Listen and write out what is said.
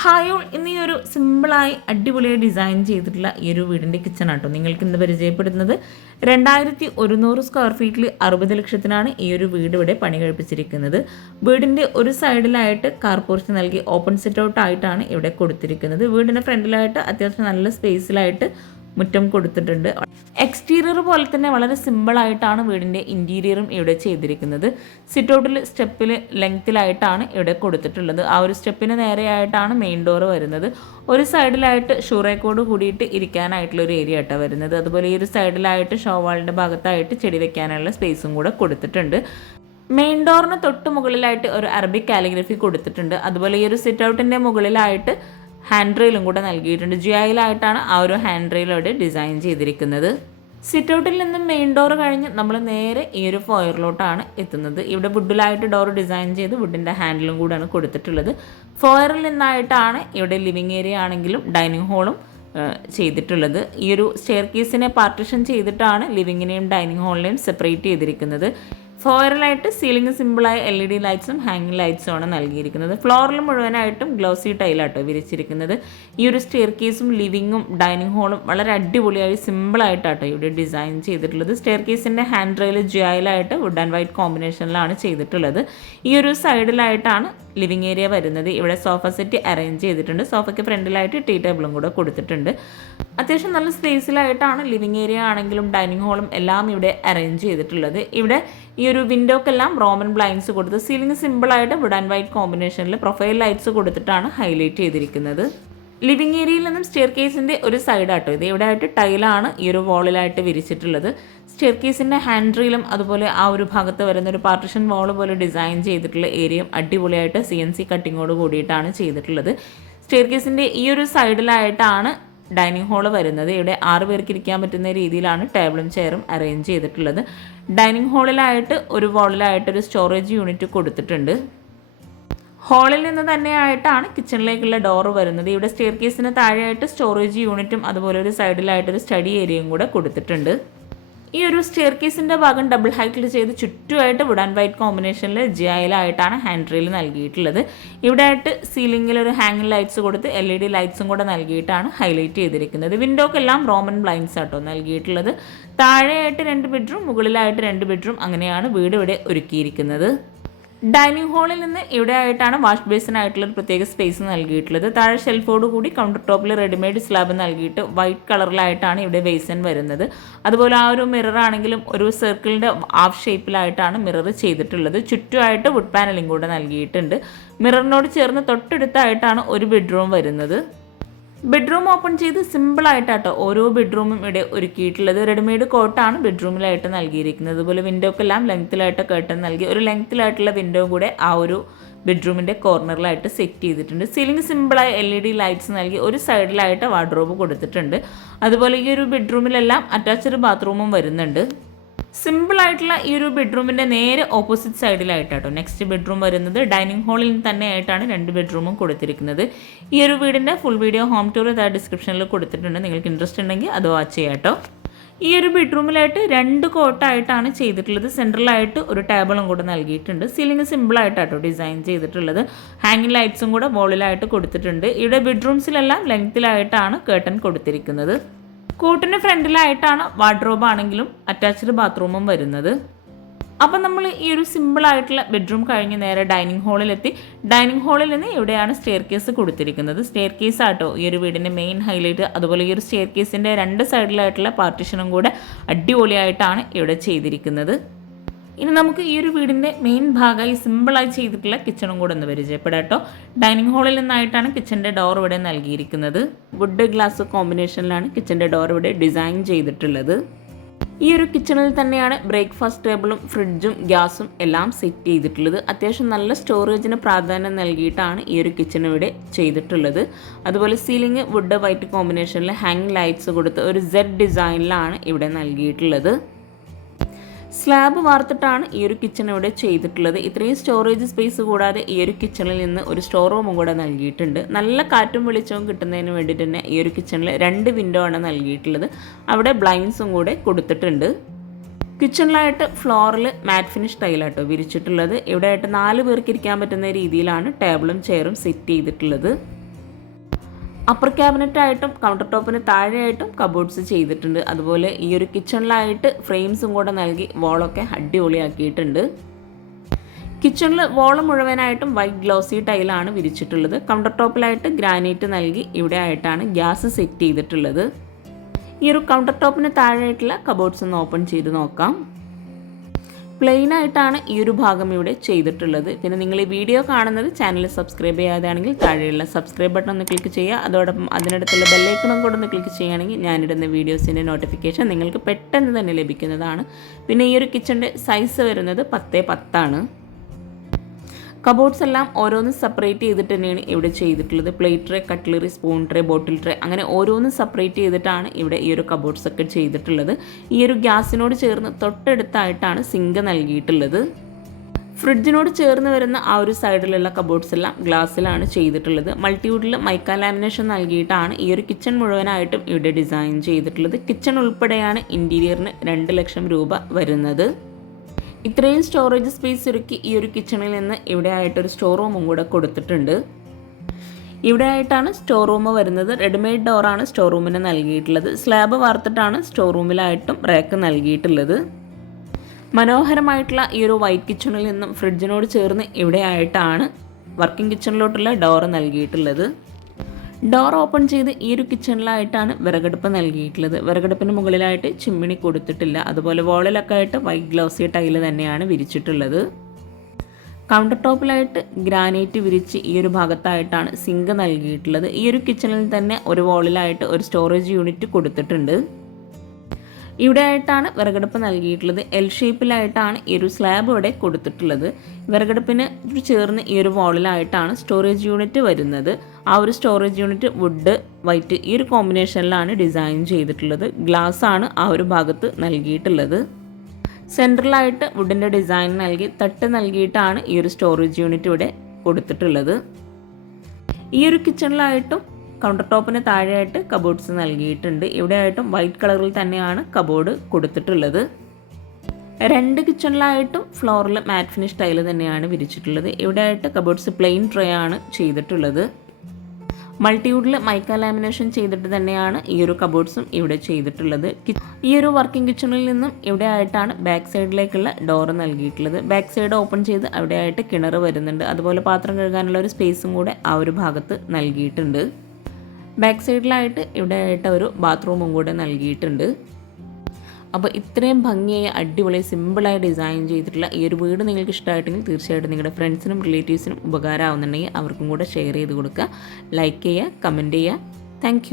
Hi all എന്നീ ഒരു സിമ്പിളായി അടിപൊളിയായി ഡിസൈൻ ചെയ്തിട്ടുള്ള ഈ ഒരു വീടിൻ്റെ കിച്ചണാട്ടോ നിങ്ങൾക്ക് ഇന്ന് പരിചയപ്പെടുന്നത്. 2100 സ്ക്വയർ ഫീറ്റിൽ 60 ലക്ഷത്തിനാണ് ഈ ഒരു വീട് ഇവിടെ പണി കഴിപ്പിച്ചിരിക്കുന്നത്. വീടിൻ്റെ ഒരു സൈഡിലായിട്ട് കാർ പോർച്ച് നൽകി ഓപ്പൺ സിറ്റ് ഔട്ട് ആയിട്ടാണ് ഇവിടെ കൊടുത്തിരിക്കുന്നത്. വീടിൻ്റെ ഫ്രണ്ടിലായിട്ട് അത്യാവശ്യം നല്ല സ്പേസിലായിട്ട് മുറ്റം കൊടുത്തിട്ടുണ്ട്. എക്സ്റ്റീരിയർ പോലെ തന്നെ വളരെ സിമ്പിളായിട്ടാണ് വീടിൻ്റെ ഇൻറ്റീരിയറും ഇവിടെ ചെയ്തിരിക്കുന്നത്. സിറ്റ് ഔട്ടിൽ സ്റ്റെപ്പിൽ ലെങ്ത്തിലായിട്ടാണ് ഇവിടെ കൊടുത്തിട്ടുള്ളത്. ആ ഒരു സ്റ്റെപ്പിന് നേരെയായിട്ടാണ് മെയിൻ ഡോർ വരുന്നത്. ഒരു സൈഡിലായിട്ട് ഷൂറേക്കോട് കൂടിയിട്ട് ഇരിക്കാനായിട്ടുള്ള ഒരു ഏരിയ ആയിട്ടാണ് വരുന്നത്. അതുപോലെ ഈ ഒരു സൈഡിലായിട്ട് ഷോവാളിൻ്റെ ഭാഗത്തായിട്ട് ചെടി വെക്കാനുള്ള സ്പേസും കൂടെ കൊടുത്തിട്ടുണ്ട്. മെയിൻ ഡോറിന് തൊട്ട് മുകളിലായിട്ട് ഒരു അറബിക് കാലിഗ്രഫി കൊടുത്തിട്ടുണ്ട്. അതുപോലെ ഈ ഒരു സിറ്റ് ഔട്ടിൻ്റെ മുകളിലായിട്ട് ഹാൻഡ് റെയിലും കൂടെ നൽകിയിട്ടുണ്ട്. ജിയായിലായിട്ടാണ് ആ ഒരു ഹാൻഡ് റെയിലോടെ ഡിസൈൻ ചെയ്തിരിക്കുന്നത്. സിറ്റ് ഔട്ടിൽ നിന്നും മെയിൻ ഡോർ കഴിഞ്ഞ് നമ്മൾ നേരെ ഈ ഒരു ഫോയറിലോട്ടാണ് എത്തുന്നത്. ഇവിടെ വുഡിലായിട്ട് ഡോർ ഡിസൈൻ ചെയ്ത് വുഡിൻ്റെ ഹാൻഡിലും കൂടെയാണ് കൊടുത്തിട്ടുള്ളത്. ഫോയറിൽ നിന്നായിട്ടാണ് ഇവിടെ ലിവിങ് ഏരിയ ആണെങ്കിലും ഡൈനിങ് ഹാളും ചെയ്തിട്ടുള്ളത്. ഈ ഒരു സ്റ്റെയർ കേസിനെ പാർട്ടിഷൻ ചെയ്തിട്ടാണ് ലിവിങ്ങിനെയും ഡൈനിങ് ഹാളിനെയും സെപ്പറേറ്റ് ചെയ്തിരിക്കുന്നത്. ഫോയറിലായിട്ട് സീലിംഗ് സിമ്പിളായ LED ലൈറ്റ്സും ഹാങ്ങിങ് ലൈറ്റ്സും ആണ് നൽകിയിരിക്കുന്നത്. ഫ്ലോറിൽ മുഴുവനായിട്ടും ഗ്ലോസി ടൈലാട്ടോ വിരിച്ചിരിക്കുന്നത്. ഈ ഒരു സ്റ്റെയർ കേസും ലിവിങ്ങും ഡൈനിങ് ഹാളും വളരെ അടിപൊളിയായി സിമ്പിളായിട്ടാട്ടോ ഇവിടെ ഡിസൈൻ ചെയ്തിട്ടുള്ളത്. സ്റ്റെയർ കേസിൻ്റെ ഹാൻഡ് റെയിൽ ജിയായിലായിട്ട് വുഡ് ആൻഡ് വൈറ്റ് കോമ്പിനേഷനിലാണ് ചെയ്തിട്ടുള്ളത്. ഈ ഒരു സൈഡിലായിട്ടാണ് ലിവിങ് ഏരിയ വരുന്നത്. ഇവിടെ സോഫ സെറ്റ് അറേഞ്ച് ചെയ്തിട്ടുണ്ട്. സോഫയ്ക്ക് ഫ്രണ്ടിലായിട്ട് ടീ ടേബിളും കൂടെ കൊടുത്തിട്ടുണ്ട്. അത്യാവശ്യം നല്ല സ്പേസിലായിട്ടാണ് ലിവിങ് ഏരിയ ആണെങ്കിലും ഡൈനിങ് ഹാളും എല്ലാം ഇവിടെ അറേഞ്ച് ചെയ്തിട്ടുള്ളത്. ഇവിടെ ഈ ഒരു വിൻഡോക്കെല്ലാം റോമൻ ബ്ലൈൻഡ്സ് കൊടുത്ത് സീലിംഗ് സിമ്പിളായിട്ട് വുഡ് ആൻഡ് വൈറ്റ് കോമ്പിനേഷനിൽ പ്രൊഫൈൽ ലൈറ്റ്സ് കൊടുത്തിട്ടാണ് ഹൈലൈറ്റ് ചെയ്തിരിക്കുന്നത്. ലിവിങ് ഏരിയയിൽ നിന്നും സ്റ്റെയർ കേസിൻ്റെ ഒരു സൈഡാട്ടോ ഇത്. ഇവിടെ ആയിട്ട് ടൈലാണ് ഈ ഒരു വാളിലായിട്ട് വിരിച്ചിട്ടുള്ളത്. സ്റ്റെയർ കേസിൻ്റെ ഹാൻഡ് റെയിലും അതുപോലെ ആ ഒരു ഭാഗത്ത് വരുന്ന ഒരു പാർട്ടിഷൻ വാൾ പോലെ ഡിസൈൻ ചെയ്തിട്ടുള്ള ഏരിയയും അടിപൊളിയായിട്ട് CNC കട്ടിങ്ങോട് കൂടിയിട്ടാണ് ചെയ്തിട്ടുള്ളത്. സ്റ്റെയർ കേസിൻ്റെ ഈ ഒരു സൈഡിലായിട്ടാണ് ഡൈനിങ് ഹാള് വരുന്നത്. ഇവിടെ 6 പേർക്ക് ഇരിക്കാൻ പറ്റുന്ന രീതിയിലാണ് ടേബിളും ചെയറും അറേഞ്ച് ചെയ്തിട്ടുള്ളത്. ഡൈനിങ് ഹാളിലായിട്ട് ഒരു വാളിലായിട്ട് ഒരു സ്റ്റോറേജ് യൂണിറ്റ് കൊടുത്തിട്ടുണ്ട്. ഹാളിൽ നിന്ന് തന്നെയായിട്ടാണ് കിച്ചണിലേക്കുള്ള ഡോറ് വരുന്നത്. ഇവിടെ സ്റ്റെയർ കേസിന് താഴെയായിട്ട് സ്റ്റോറേജ് യൂണിറ്റും അതുപോലെ ഒരു സൈഡിലായിട്ടൊരു സ്റ്റഡി ഏരിയയും കൂടെ കൊടുത്തിട്ടുണ്ട്. ഈ ഒരു സ്റ്റെയർ കേസിൻ്റെ ഭാഗം ഡബിൾ ഹൈറ്റിൽ ചെയ്ത് ചുറ്റുമായിട്ട് വുഡ് ആൻഡ് വൈറ്റ് കോമ്പിനേഷനിൽ ജിയായിലായിട്ടാണ് ഹാൻഡ് റെയിൽ നൽകിയിട്ടുള്ളത്. ഇവിടെ ആയിട്ട് സീലിംഗിൽ ഒരു ഹാങ്ങിങ് ലൈറ്റ്സ് കൊടുത്ത് LED ലൈറ്റ്സും കൂടെ നൽകിയിട്ടാണ് ഹൈലൈറ്റ് ചെയ്തിരിക്കുന്നത്. വിൻഡോക്കെല്ലാം റോമൻ ബ്ലൈൻഡ്സ് ആട്ടോ നൽകിയിട്ടുള്ളത്. താഴെയായിട്ട് 2 ബെഡ്റൂം, മുകളിലായിട്ട് 2 ബെഡ്റൂം, അങ്ങനെയാണ് വീട് ഇവിടെ ഒരുക്കിയിരിക്കുന്നത്. ഡൈനിങ് ഹാളിൽ നിന്ന് ഇവിടെ ആയിട്ടാണ് വാഷ് ബേസിനായിട്ടുള്ളൊരു പ്രത്യേക സ്പേസ് നൽകിയിട്ടുള്ളത്. താഴെ ഷെൽഫോട് കൂടി കൗണ്ടർ ടോപ്പിൽ റെഡിമെയ്ഡ് സ്ലാബ് നൽകിയിട്ട് വൈറ്റ് കളറിലായിട്ടാണ് ഇവിടെ ബേസൻ വരുന്നത്. അതുപോലെ ആ ഒരു മിറർ ആണെങ്കിലും ഒരു സർക്കിളിൻ്റെ ഹാഫ് ഷേപ്പിലായിട്ടാണ് മിറർ ചെയ്തിട്ടുള്ളത്. ചുറ്റുമായിട്ട് വുഡ് പാനലിംഗ് കൂടെ നൽകിയിട്ടുണ്ട്. മിററിനോട് ചേർന്ന് തൊട്ടടുത്തായിട്ടാണ് ഒരു ബെഡ്റൂം വരുന്നത്. ബെഡ്റൂം ഓപ്പൺ ചെയ്ത് സിമ്പിളായിട്ടാട്ടോ ഓരോ ബെഡ്റൂമും ഇവിടെ ഒരുക്കിയിട്ടുള്ളത്. റെഡിമെയ്ഡ് കോട്ടാണ് ബെഡ്റൂമിലായിട്ട് നൽകിയിരിക്കുന്നത്. അതുപോലെ വിൻഡോക്കെല്ലാം ലെങ്ത്തിലായിട്ട് കർട്ടൻ നൽകി ഒരു ലെങ്ത്തിലായിട്ടുള്ള വിൻഡോ കൂടെ ആ ഒരു ബെഡ്റൂമിൻ്റെ കോർണറിലായിട്ട് സെറ്റ് ചെയ്തിട്ടുണ്ട്. സീലിംഗ് സിമ്പിളായ LED ലൈറ്റ്സ് നൽകി ഒരു സൈഡിലായിട്ട് വാർഡ്രോബ് കൊടുത്തിട്ടുണ്ട്. അതുപോലെ ഈ ഒരു ബെഡ്റൂമിലെല്ലാം അറ്റാച്ച്ഡ് ബാത്റൂമും വരുന്നുണ്ട്. സിമ്പിളായിട്ടുള്ള ഈ ഒരു ബെഡ്റൂമിൻ്റെ നേരെ ഓപ്പോസിറ്റ് സൈഡിലായിട്ടാട്ടോ നെക്സ്റ്റ് ബെഡ്റൂം വരുന്നത്. ഡൈനിങ് ഹാളിൽ തന്നെയായിട്ടാണ് 2 ബെഡ്റൂമും കൊടുത്തിരിക്കുന്നത്. ഈ ഒരു വീടിൻ്റെ ഫുൾ വീഡിയോ ഹോം ടൂർ ഡിസ്ക്രിപ്ഷനിൽ കൊടുത്തിട്ടുണ്ട്. നിങ്ങൾക്ക് ഇൻട്രസ്റ്റ് ഉണ്ടെങ്കിൽ അത് വാച്ച് ചെയ്യാം കേട്ടോ. ഈ ഒരു ബെഡ്റൂമിലായിട്ട് 2 കോട്ടായിട്ടാണ് ചെയ്തിട്ടുള്ളത്. സെൻട്രലായിട്ട് ഒരു ടേബിളും കൂടെ നൽകിയിട്ടുണ്ട്. സീലിംഗ് സിമ്പിളായിട്ടാട്ടോ ഡിസൈൻ ചെയ്തിട്ടുള്ളത്. ഹാങ്ങിങ് ലൈറ്റ്സും കൂടെ വോളിലായിട്ട് കൊടുത്തിട്ടുണ്ട്. ഇവിടെ ബെഡ്റൂംസിലെല്ലാം ലെങ്ത്തിലായിട്ടാണ് കർട്ടൻ കൊടുത്തിരിക്കുന്നത്. കൂട്ടിന് ഫ്രണ്ടിലായിട്ടാണ് വാർഡ്രോബ് ആണെങ്കിലും അറ്റാച്ച്ഡ് ബാത്റൂമും വരുന്നത്. അപ്പം നമ്മൾ ഈ ഒരു സിമ്പിളായിട്ടുള്ള ബെഡ്റൂം കഴിഞ്ഞ് നേരെ ഡൈനിങ് ഹാളിലെത്തി. ഡൈനിങ് ഹാളിൽ നിന്ന് ഇവിടെയാണ് സ്റ്റെയർ കേസ് കൊടുത്തിരിക്കുന്നത്. സ്റ്റെയർ കേസ് ആട്ടോ ഈ ഒരു വീടിൻ്റെ മെയിൻ ഹൈലൈറ്റ്. അതുപോലെ ഈ ഒരു സ്റ്റെയർ കേസിൻ്റെ 2 സൈഡിലായിട്ടുള്ള പാർട്ടീഷനും കൂടെ അടിപൊളിയായിട്ടാണ് ഇവിടെ ചെയ്തിരിക്കുന്നത്. ഇനി നമുക്ക് ഈ ഒരു വീടിൻ്റെ മെയിൻ ഭാഗമായി സിമ്പിളായി ചെയ്തിട്ടുള്ള കിച്ചണും കൂടെ ഒന്ന് പരിചയപ്പെടാം കേട്ടോ. ഡൈനിങ് ഹാളിൽ നിന്നായിട്ടാണ് കിച്ചൻ്റെ ഡോർ ഇവിടെ നൽകിയിരിക്കുന്നത്. വുഡ് ഗ്ലാസ് കോമ്പിനേഷനിലാണ് കിച്ചൻ്റെ ഡോർ ഇവിടെ ഡിസൈൻ ചെയ്തിട്ടുള്ളത്. ഈ ഒരു കിച്ചണിൽ തന്നെയാണ് ബ്രേക്ക്ഫാസ്റ്റ് ടേബിളും ഫ്രിഡ്ജും ഗ്യാസും എല്ലാം സെറ്റ് ചെയ്തിട്ടുള്ളത്. അത്യാവശ്യം നല്ല സ്റ്റോറേജിന് പ്രാധാന്യം നൽകിയിട്ടാണ് ഈ ഒരു കിച്ചൺ ഇവിടെ ചെയ്തിട്ടുള്ളത്. അതുപോലെ സീലിംഗ് വുഡ് വൈറ്റ് കോമ്പിനേഷനിൽ ഹാങ്ങിങ് ലൈറ്റ്സ് കൊടുത്ത് ഒരു Z ഡിസൈനിലാണ് ഇവിടെ നൽകിയിട്ടുള്ളത്. സ്ലാബ് വാർത്തിട്ടാണ് ഈ ഒരു കിച്ചൺ ഇവിടെ ചെയ്തിട്ടുള്ളത്. ഇത്രയും സ്റ്റോറേജ് സ്പേസ് കൂടാതെ ഈ ഒരു കിച്ചണിൽ നിന്ന് ഒരു സ്റ്റോർ റൂമും കൂടെ നൽകിയിട്ടുണ്ട്. നല്ല കാറ്റും വെളിച്ചവും കിട്ടുന്നതിന് വേണ്ടിയിട്ട് തന്നെ ഈ ഒരു കിച്ചണിൽ 2 വിൻഡോ ആണ് നൽകിയിട്ടുള്ളത്. അവിടെ ബ്ലൈൻഡ്സും കൂടെ കൊടുത്തിട്ടുണ്ട്. കിച്ചണിലായിട്ട് ഫ്ലോറിൽ മാറ്റ് ഫിനിഷ് ടൈലാട്ടോ വിരിച്ചിട്ടുള്ളത്. ഇവിടെ ആയിട്ട് 4 പേർക്ക് ഇരിക്കാൻ പറ്റുന്ന രീതിയിലാണ് ടേബിളും ചെയറും സെറ്റ് ചെയ്തിട്ടുള്ളത്. അപ്പർ ക്യാബിനറ്റായിട്ടും കൗണ്ടർ ടോപ്പിന് താഴെയായിട്ടും കബോർഡ്സ് ചെയ്തിട്ടുണ്ട്. അതുപോലെ ഈ ഒരു കിച്ചണിലായിട്ട് ഫ്രെയിംസും കൂടെ നൽകി വോളൊക്കെ അടിപൊളിയാക്കിയിട്ടുണ്ട്. കിച്ചണിൽ വോള് മുഴുവനായിട്ടും വൈറ്റ് ഗ്ലോസി ടൈലാണ് വിരിച്ചിട്ടുള്ളത്. കൗണ്ടർ ടോപ്പിലായിട്ട് ഗ്രാനൈറ്റ് നൽകി ഇവിടെ ആയിട്ടാണ് ഗ്യാസ് സെറ്റ് ചെയ്തിട്ടുള്ളത്. ഈ ഒരു കൗണ്ടർ ടോപ്പിന് താഴെയായിട്ടുള്ള കബോർഡ്സ് ഒന്ന് ഓപ്പൺ ചെയ്ത് നോക്കാം. പ്ലെയിൻ ആയിട്ടാണ് ഈ ഒരു ഭാഗം ഇവിടെ ചെയ്തിട്ടുള്ളത്. പിന്നെ നിങ്ങൾ ഈ വീഡിയോ കാണുന്നത് ചാനൽ സബ്സ്ക്രൈബ് ചെയ്യാതെയാണെങ്കിൽ താഴെയുള്ള സബ്സ്ക്രൈബ് ബട്ടൺ ഒന്ന് ക്ലിക്ക് ചെയ്യുക. അതോടൊപ്പം അതിനടുത്തുള്ള ബെല്ലൈക്കണും കൂടെ ഒന്ന് ക്ലിക്ക് ചെയ്യുകയാണെങ്കിൽ ഞാനിടുന്ന വീഡിയോസിൻ്റെ നോട്ടിഫിക്കേഷൻ നിങ്ങൾക്ക് പെട്ടെന്ന് തന്നെ ലഭിക്കുന്നതാണ്. പിന്നെ ഈ ഒരു കിച്ചണിൻ്റെ സൈസ് വരുന്നത് 10x10 കബോർഡ്സ് എല്ലാം ഓരോന്നും സെപ്പറേറ്റ് ചെയ്തിട്ട് തന്നെയാണ് ഇവിടെ ചെയ്തിട്ടുള്ളത്. Plate tray, cutlery, spoon tray, bottle tray അങ്ങനെ ഓരോന്നും സെപ്പറേറ്റ് ചെയ്തിട്ടാണ് ഇവിടെ ഈ ഒരു കബോർഡ്സ് ഒക്കെ ചെയ്തിട്ടുള്ളത്. ഈ ഒരു ഗ്യാസിനോട് ചേർന്ന് തൊട്ടടുത്തായിട്ടാണ് സിങ്ക് നൽകിയിട്ടുള്ളത്. ഫ്രിഡ്ജിനോട് ചേർന്ന് വരുന്ന ആ ഒരു സൈഡിലുള്ള കബോർഡ്സ് എല്ലാം ഗ്ലാസ്സിലാണ് ചെയ്തിട്ടുള്ളത്. മൾട്ടിവുഡിൽ മൈക്ക ലാമിനേഷൻ നൽകിയിട്ടാണ് ഈ ഒരു കിച്ചൺ മുഴുവനായിട്ടും ഇവിടെ ഡിസൈൻ ചെയ്തിട്ടുള്ളത്. കിച്ചൺ ഉൾപ്പെടെയാണ് ഇൻറ്റീരിയറിന് 2 ലക്ഷം രൂപ വരുന്നത്. ഇത്രയും സ്റ്റോറേജ് സ്പേസ് ഒരുക്കി ഈ ഒരു കിച്ചണിൽ നിന്ന് ഇവിടെ ആയിട്ടൊരു സ്റ്റോർ റൂമും കൂടെ കൊടുത്തിട്ടുണ്ട്. ഇവിടെ ആയിട്ടാണ് സ്റ്റോർ റൂം വരുന്നത്. റെഡിമെയ്ഡ് ഡോറാണ് സ്റ്റോർ റൂമിന് നൽകിയിട്ടുള്ളത്. സ്ലാബ് വാർത്തിട്ടാണ് സ്റ്റോർ റൂമിലായിട്ടും റാക്ക് നൽകിയിട്ടുള്ളത്. മനോഹരമായിട്ടുള്ള ഈ ഒരു വൈറ്റ് കിച്ചണിൽ നിന്നും ഫ്രിഡ്ജിനോട് ചേർന്ന് ഇവിടെ ആയിട്ടാണ് വർക്കിംഗ് കിച്ചണിലോട്ടുള്ള ഡോറ് നൽകിയിട്ടുള്ളത്. ഡോർ ഓപ്പൺ ചെയ്ത് ഈ ഒരു കിച്ചണിലായിട്ടാണ് വിറകടുപ്പ് നൽകിയിട്ടുള്ളത്. വിറകടുപ്പിന് മുകളിലായിട്ട് ചിമ്മിണി കൊടുത്തിട്ടില്ല. അതുപോലെ വോളിലൊക്കെ ആയിട്ട് വൈറ്റ് ഗ്ലോസി ടൈല് തന്നെയാണ് വിരിച്ചിട്ടുള്ളത്. കൗണ്ടർ ടോപ്പിലായിട്ട് ഗ്രാനൈറ്റ് വിരിച്ച് ഈ ഒരു ഭാഗത്തായിട്ടാണ് സിങ്ക് നൽകിയിട്ടുള്ളത്. ഈ ഒരു കിച്ചണിൽ തന്നെ ഒരു വോളിലായിട്ട് ഒരു സ്റ്റോറേജ് യൂണിറ്റ് കൊടുത്തിട്ടുണ്ട്. ഇവിടെ ആയിട്ടാണ് വിറകടുപ്പ് നൽകിയിട്ടുള്ളത്. എൽ ഷേപ്പിലായിട്ടാണ് ഈ ഒരു സ്ലാബ് ഇവിടെ കൊടുത്തിട്ടുള്ളത്. വിറകടുപ്പിന് ചേർന്ന് ഈ ഒരു വോളിലായിട്ടാണ് സ്റ്റോറേജ് യൂണിറ്റ് വരുന്നത്. ആ ഒരു സ്റ്റോറേജ് യൂണിറ്റ് വുഡ്, വൈറ്റ് ഈ ഒരു കോമ്പിനേഷനിലാണ് ഡിസൈൻ ചെയ്തിട്ടുള്ളത്. ഗ്ലാസ് ആണ് ആ ഒരു ഭാഗത്ത് നൽകിയിട്ടുള്ളത്. സെൻട്രലായിട്ട് വുഡിൻ്റെ ഡിസൈൻ നൽകി തട്ട് നൽകിയിട്ടാണ് ഈ ഒരു സ്റ്റോറേജ് യൂണിറ്റ് ഇവിടെ കൊടുത്തിട്ടുള്ളത്. ഈ ഒരു കിച്ചണിലായിട്ടും കൗണ്ടർ ടോപ്പിന് താഴെയായിട്ട് കബോർഡ്സ് നൽകിയിട്ടുണ്ട്. ഇവിടെ ആയിട്ടും വൈറ്റ് കളറിൽ തന്നെയാണ് കബോർഡ് കൊടുത്തിട്ടുള്ളത്. 2 കിച്ചണിലായിട്ടും ഫ്ലോറിൽ മാറ്റ് ഫിനിഷ് ടൈല് തന്നെയാണ് വിരിച്ചിട്ടുള്ളത്. ഇവിടെ ആയിട്ട് കബോർഡ്സ് പ്ലെയിൻ ട്രേ ആണ് ചെയ്തിട്ടുള്ളത്. മൾട്ടിവുഡിൽ മൈക്ക ലാമിനേഷൻ ചെയ്തിട്ട് തന്നെയാണ് ഈ ഒരു കബോർഡ്സും ഇവിടെ ചെയ്തിട്ടുള്ളത്. ഈ ഒരു വർക്കിംഗ് കിച്ചണിൽ നിന്നും ഇവിടെ ആയിട്ടാണ് ബാക്ക് സൈഡിലേക്കുള്ള ഡോറ് നൽകിയിട്ടുള്ളത്. ബാക്ക് സൈഡ് ഓപ്പൺ ചെയ്ത് അവിടെ ആയിട്ട് കിണർ വരുന്നുണ്ട്. അതുപോലെ പാത്രം കഴുകാനുള്ള ഒരു സ്പേസും കൂടെ ആ ഒരു ഭാഗത്ത് നൽകിയിട്ടുണ്ട്. ബാക്ക് സൈഡിലായിട്ട് ഇവിടെ ആയിട്ട് ഒരു ബാത്റൂമും കൂടെ നൽകിയിട്ടുണ്ട്. അപ്പോൾ ഇത്രയും ഭംഗിയായി അടിപൊളി സിമ്പിളായി ഡിസൈൻ ചെയ്തിട്ടുള്ള ഈ ഒരു വീട് നിങ്ങൾക്ക് ഇഷ്ടമായിട്ടെങ്കിൽ തീർച്ചയായിട്ടും നിങ്ങളുടെ ഫ്രണ്ട്സിനും റിലേറ്റീവ്സിനും ഉപകാരമാവുന്നുണ്ടെങ്കിൽ അവർക്കും കൂടെ ഷെയർ ചെയ്ത് കൊടുക്കുക. ലൈക്ക് ചെയ്യുക, കമൻറ്റ് ചെയ്യുക. താങ്ക്